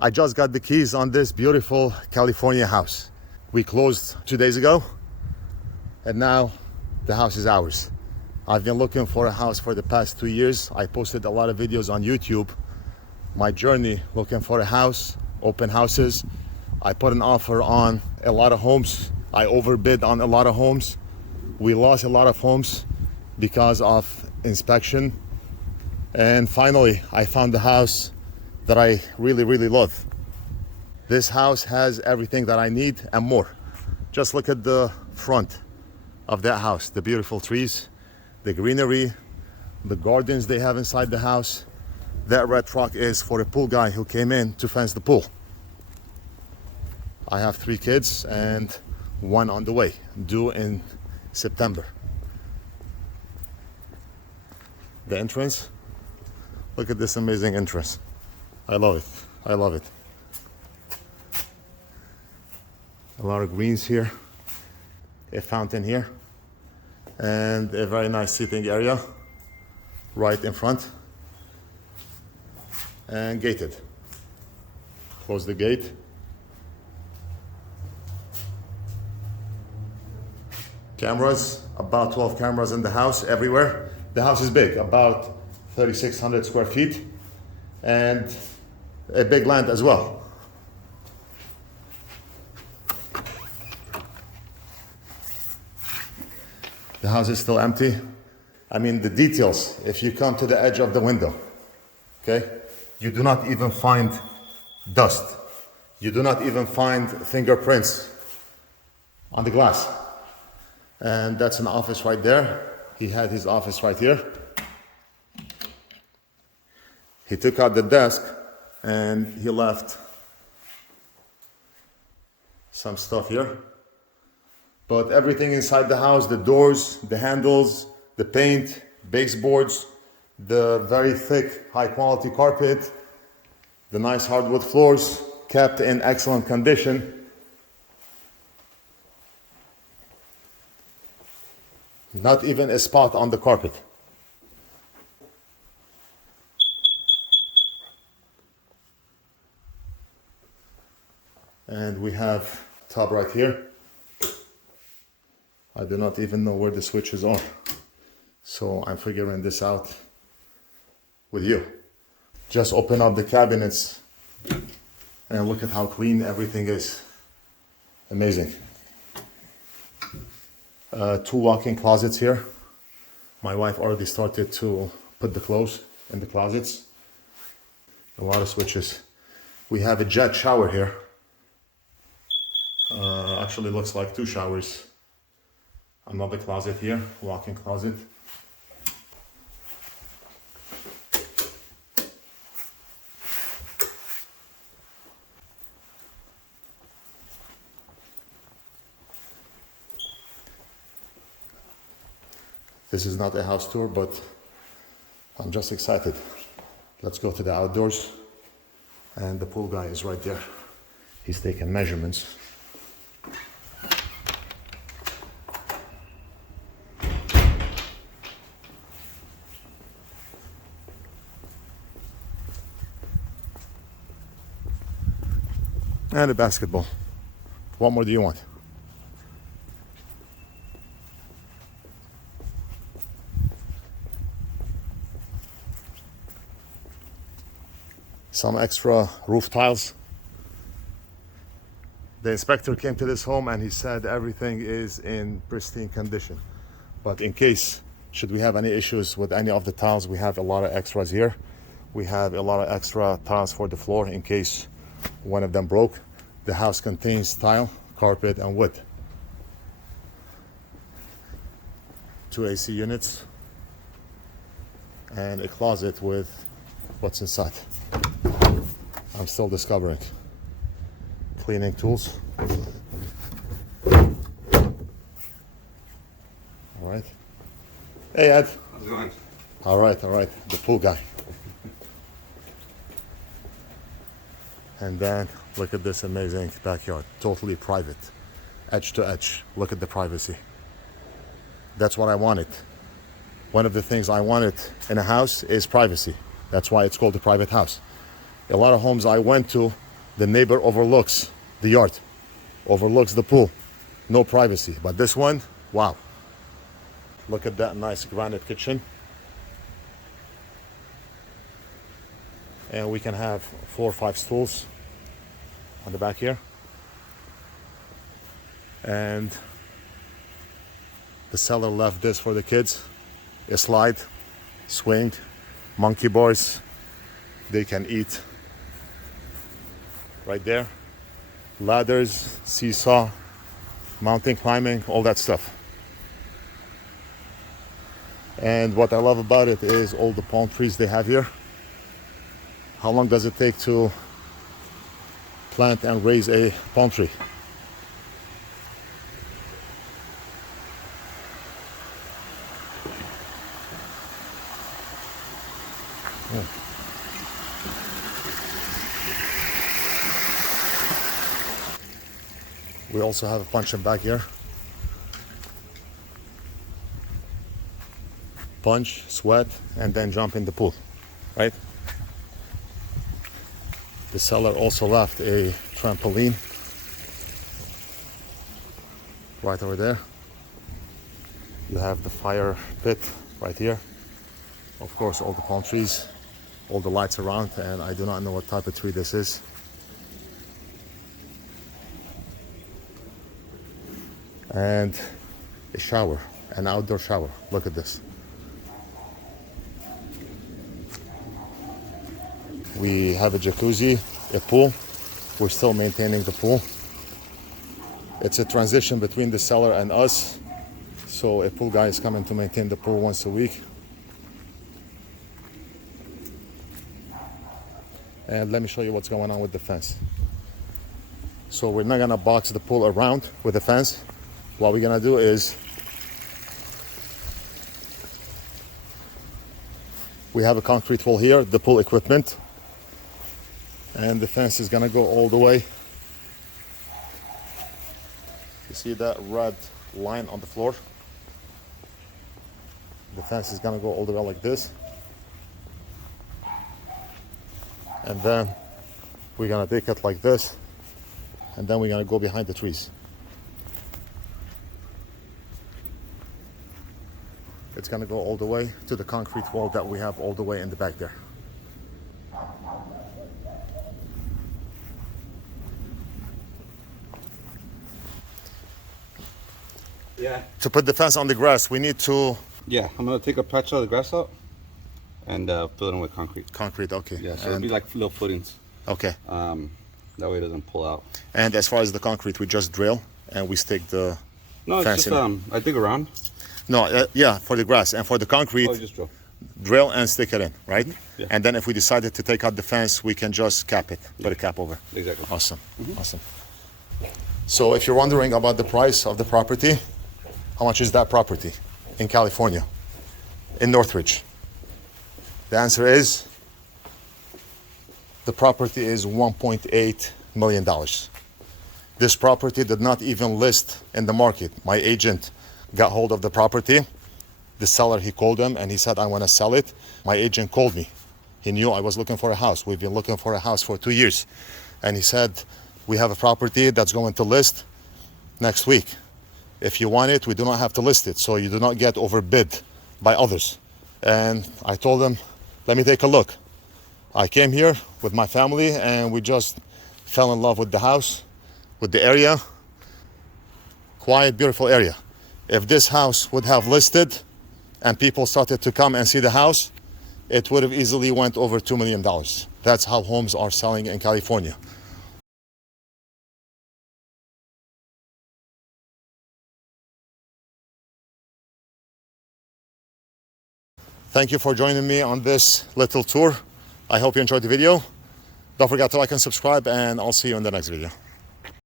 I just got the keys on this beautiful California house. We closed 2 days ago, and now the house is ours. I've been looking for a house for the past 2 years. I posted a lot of videos on YouTube, my journey looking for a house, open houses. I put an offer on a lot of homes. I overbid on a lot of homes. We lost a lot of homes because of inspection. And finally, I found the house that I really, really love. This house has everything that I need and more. Just look at the front of that house, the beautiful trees, the greenery, the gardens they have inside the house. That red truck is for a pool guy who came in to fence the pool. I have 3 kids and 1 on the way, due in September. The entrance, look at this amazing entrance. I love it. I love it. A lot of greens here, a fountain here, and a very nice seating area right in front, and gated. Close the gate. Cameras, about 12 cameras in the house, everywhere. The house is big, about 3,600 square feet, and a big land as well. The house is still empty. I mean, the details, if you come to the edge of the window, okay, you do not even find dust. You do not even find fingerprints on the glass. And that's an office right there. He had his office right here. He took out the desk and he left some stuff here. But everything inside the house, the doors, the handles, the paint, baseboards, the very thick, high quality carpet, the nice hardwood floors, kept in excellent condition. Not even a spot on the carpet. And we have tub right here. I do not even know where the switches are. So I'm figuring this out with you. Just open up the cabinets and look at how clean everything is. Amazing. 2 walk-in closets here. My wife already started to put the clothes in the closets. A lot of switches. We have a jet shower here. Actually looks like 2 showers. Another closet here, walk-in closet. This is not a house tour, but I'm just excited. Let's go to the outdoors. And the pool guy is right there. He's taking measurements. And a basketball. What more do you want? Some extra roof tiles. The inspector came to this home and he said everything is in pristine condition. But in case, should we have any issues with any of the tiles, we have a lot of extras here. We have a lot of extra tiles for the floor in case one of them broke. The house contains tile, carpet, and wood. 2 AC units and a closet with what's inside. I'm still discovering. Cleaning tools. All right. Hey, Ed. How's it going? All right. The pool guy. And then look at this amazing backyard. Totally private. Edge to edge. Look at the privacy. That's what I wanted. One of the things I wanted in a house is privacy. That's why it's called a private house. A lot of homes I went to, The neighbor overlooks the yard, overlooks the pool. No privacy. But this one, wow. Look at that nice granite kitchen. And we can have 4 or 5 stools on the back here. And the seller left this for the kids. A slide, swing, monkey bars. They can eat right there. Ladders, seesaw, mountain climbing, all that stuff. And what I love about it is all the palm trees they have here. How long does it take to plant and raise a palm tree? We also have a punch bag here. Punch, sweat, and then jump in the pool, right? The seller also left a trampoline right over there. You have the fire pit right here. Of course, all the palm trees, all the lights around, and I do not know what type of tree this is. And a shower, an outdoor shower. Look at this. We have a jacuzzi, a pool. We're still maintaining the pool. It's a transition between the seller and us. So a pool guy is coming to maintain the pool once a week. And let me show you what's going on with the fence. So we're not gonna box the pool around with the fence. What we're gonna do is we have a concrete wall here, the pool equipment, and the fence is gonna go all the way. You see that red line on the floor? The fence is gonna go all the way like this. And then we're gonna take it like this, and then we're gonna go behind the trees. It's gonna go all the way to the concrete wall that we have all the way in the back there. Yeah. To put the fence on the grass, we need to... Yeah, I'm gonna take a patch of the grass out and fill it in with concrete. Concrete, okay. Yeah, so it'll be like little footings. Okay. That way it doesn't pull out. And as far as the concrete, we just drill and we stick the No, fence it's just, in. I dig around. No, yeah, for the grass. And for the concrete, Oh, you just drill. drill and stick it in, right? Yeah. And then if we decided to take out the fence, we can just cap it, put a cap over. Exactly. Awesome, awesome. So if you're wondering about the price of the property, how much is that property in California, in Northridge? The answer is, the property is $1.8 million. This property did not even list in the market. My agent got hold of the property. The seller, he called him and he said, I want to sell it. My agent called me. He knew I was looking for a house. We've been looking for a house for 2 years. And he said, we have a property that's going to list next week. If you want it, we do not have to list it, so you do not get overbid by others. And I told him, let me take a look. I came here with my family and we just fell in love with the house, with the area. Quiet, beautiful area. If this house would have listed and people started to come and see the house, it would have easily went over $2 million. That's how homes are selling in California. Thank you for joining me on this little tour. I hope you enjoyed the video. Don't forget to like and subscribe, and I'll see you in the next video.